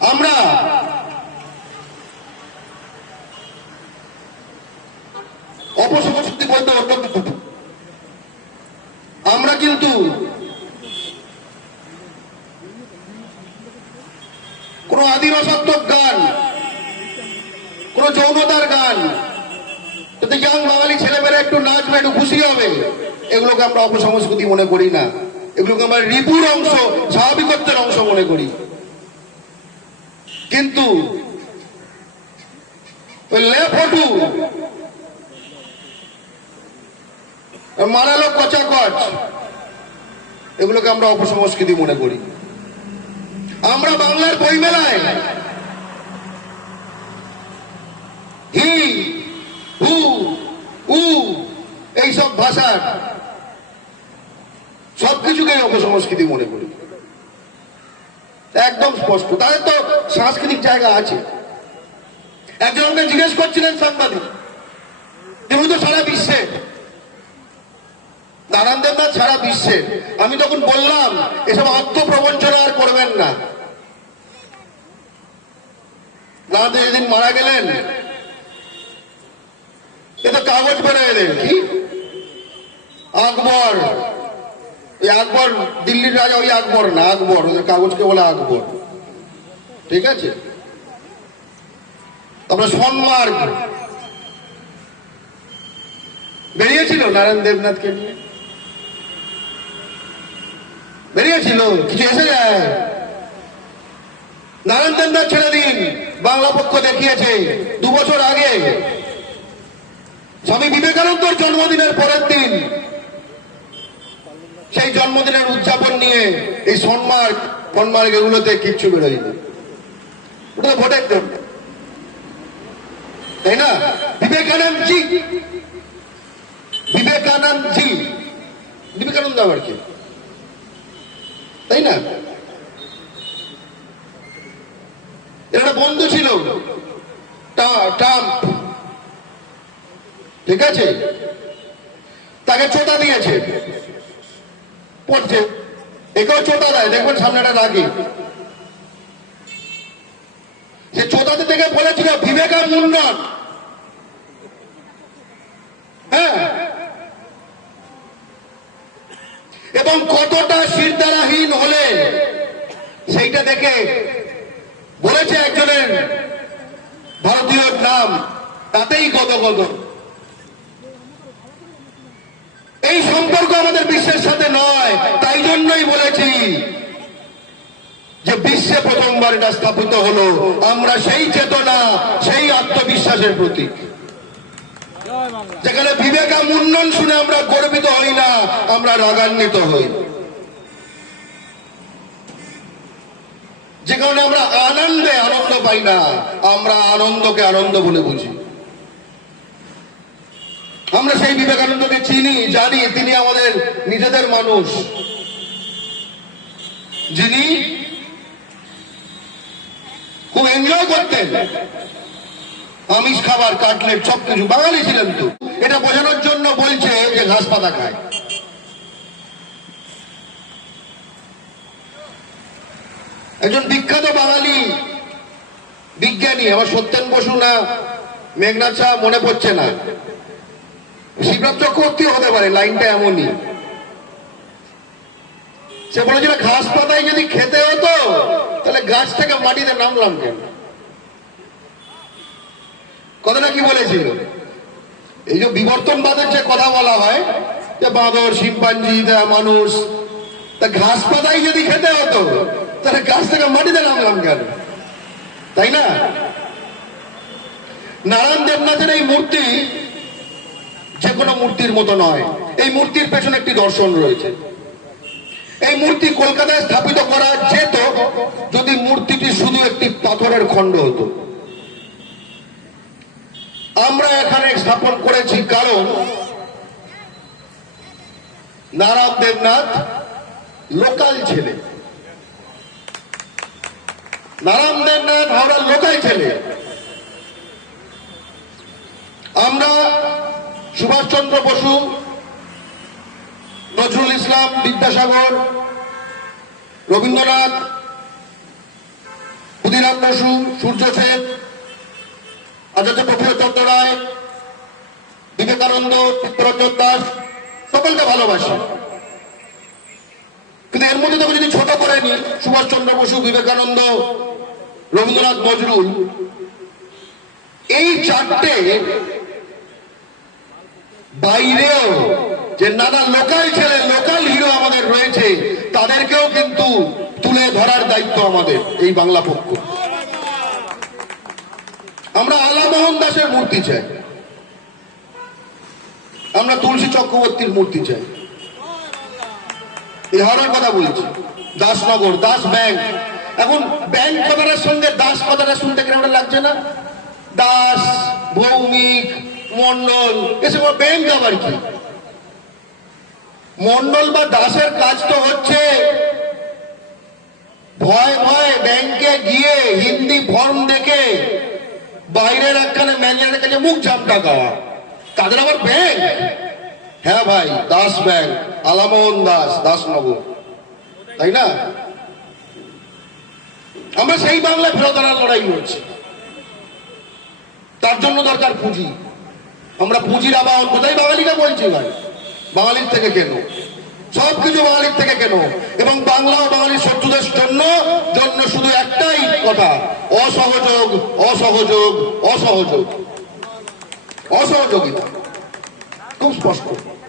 আমরা অপসংস্কৃতি বলতে কিছু আমরা কিন্তু কোন আদিবাসাত্মক গান, কোন যৌনতার গান যাতে ইয়াং বাঙালি ছেলেমেয়েরা একটু নাচবে, একটু খুশি হবে, এগুলোকে আমরা অপসংস্কৃতি মনে করি না। এগুলোকে আমরা রিপুর অংশ, স্বাভাবিকত্বের অংশ মনে করি। কিন্তু ওই লে ফটু মারালো কচাকচ এগুলোকে আমরা অপসংস্কৃতি মনে করি। আমরা বাংলার বইমেলায় হি উ, এইসব ভাষার সবকিছুকে অপসংস্কৃতি মনে করি। একদম স্পষ্ট। তাদের তো সাংস্কৃতিক জায়গা আছে। একজন আমাকে জিজ্ঞেস করছিলেন সাংবাদিক তিনি তো সারা বিশ্বে। নারায়ণ দেবনাথ সারা বিশ্বে। আমি তখন বললাম, এসব আত্মপ্রবঞ্চনা আর করবেন না। যেদিন মারা গেলেন, এ তো কাগজ বেড়ে এলেন কি? আকবর এই আকবর, দিল্লির রাজা ওই আকবর না, আকবর ওদের কাগজকে বলে আকবর। ঠিক আছে? তারপরে সন্মার্গ। বেরিয়েছিল নারায়ণ দেবনাথকে নিয়ে? বেরিয়েছিল, কিছু এসে যায়। নারায়ণ দেবনাথ ছেড়ে দিন, বাংলা পক্ষ দেখিয়েছে, দু বছর আগে। স্বামী বিবেকানন্দর জন্মদিনের পরের দিন সেই জন্মদিনের উদযাপন নিয়ে এই সন্মার্গ ফনমার্গ এগুলোতে কিচ্ছু বেরোয়নি। ওটা ভোটের জন্য তাই না? বিবেকানন্দ জি বিবেকানন্দ জি বিবেকানন্দ আবার কি? তাই না? একটা বন্ধু ছিল ট্রাম্প। ঠিক আছে? তাকে চোটা দিয়েছে। পড়ছে। একেও চোটা দেয় দেখবেন সামনেটা রাখি সে চোদাতে থেকে বলেছিল বিবেকা মুন্ডন হ্যাঁ। এবং কতটা শিরদারাহীন হলে সেইটা দেখে বলেছে একজনের ভারতীয় নাম, তাতেই গত গদ গদ এই সম্পর্ক আমাদের বিশ্বের সাথে নয়, তাই জন্যই বলেছি যে বিশ্বে প্রথমবার এটা স্থাপিত হলো, আমরা সেই চেতনা, সেই আত্মবিশ্বাসের প্রতীক। যেখানে বিবেকা মুন্ডন শুনে আমরা গর্বিত হই না, আমরা রাগান্বিত হই। যে কারণে আমরা আনন্দে আনন্দ পাই না, আমরা আনন্দকে আনন্দ বলে বুঝি। আমরা সেই বিবেকানন্দকে চিনি, জানি, তিনি আমাদের নিজেদের মানুষ। যিনি খুব এনজয় করতেন। আমিষ খাবার, কাটলেট, সব কিছু, বাঙালি ছিলেন তো। এটা বোঝানোর জন্য বলছে যে ঘাস পাতা খায়। একজন বিখ্যাত বাঙালি, বিজ্ঞানী, আমার সত্যেন বসু না মেঘনাথ মনে পড়ছে না। শিবরাম চক্রবর্তী হতে পারে, লাইনটা এমনই। সে বলেছিল, ঘাস পাতায় যদি খেতে হতো, তাহলে গাছ থেকে মাটিতে নামলাম কেন? কথাটা কি বলেছিল? এই যে বিবর্তনবাদের যে কথা বলা হয়, যে বাঁদর, শিম্পাঞ্জি মানুষ, তা ঘাস পাতায় যদি খেতে হতো, তাহলে গাছ থেকে মাটিতে নামলাম কেন? তাই না? নারায়ণ দেবনাথের এই মূর্তি কোনো মূর্তির মতো নয়। এই মূর্তির পেছনে একটি দর্শন রয়েছে। এই মূর্তি কলকাতায় স্থাপিত করা যেত যদি মূর্তিটি শুধু একটি পাথরের খণ্ড হতো। আমরা এখানে স্থাপন করেছি কারণ নারায়ণ দেবনাথ লোকাল ছেলে। নারায়ণ দেবনাথ হাওড়ার লোকাল ছেলে। আমরা সুভাষচন্দ্র বসু, নজরুল ইসলাম বিদ্যাসাগর, রবীন্দ্রনাথ, ক্ষুদিরাম বসু, সূর্য সেন, আচার্য প্রফুল্ল চন্দ্র রায়, বিবেকানন্দ, চিত্তরঞ্জন দাস, সকলকে ভালোবাসি। কিন্তু এর মধ্যে তবে যদি ছোট করে নি সুভাষচন্দ্র বসু, বিবেকানন্দ, রবীন্দ্রনাথ, নজরুল, এই চারটে বাইরেও যে নানা লোকাল ছেলে, লোকাল হিরো আমাদের রয়েছে, তাদেরকেও কিন্তু তুলে ধরার দায়িত্ব আমাদের এই বাংলা পক্ষ। আমরা আলামোহন দাসের মূর্তি চাই। আমরা তুলসী চক্রবর্তীর মূর্তি চাই। এই হারের কথা বলছি। দাসনগর, দাস ব্যাংক। এখন ব্যাংক কথাটার সঙ্গে দাস কথাটা শুনতে কেমন লাগছে না? দাস, ভৌমিক মন্ডল। এসব ব্যাংক আবার কি? মন্ডল বা দাসের কাজ তো হচ্ছে ভয় ভয় ব্যাংকে গিয়ে হিন্দি ফর্ম দেখে বাইরের একখানে ম্যানেজারের কাছে মুখ ঝাপটা দেওয়া তাদের আবার ব্যাংক? হ্যাঁ ভাই, দাস ব্যাংক, আলামোহন দাস, দাসনগর। তাই না? আমরা সেই বাংলা ফেরত আনার লড়াই করছি তার জন্য দরকার পুঁজি। আমরা পুঁজির বা কোথায়? বাঙালিরা বলছি ভাই বাঙালির থেকে কেন? সব কিছু বাঙালির থেকে কেন? এবং বাংলা ও বাঙালির শত্রুদের জন্য জন্য শুধু একটাই কথা, অসহযোগ অসহযোগ অসহযোগ। অসহযোগিতা। খুব স্পষ্ট।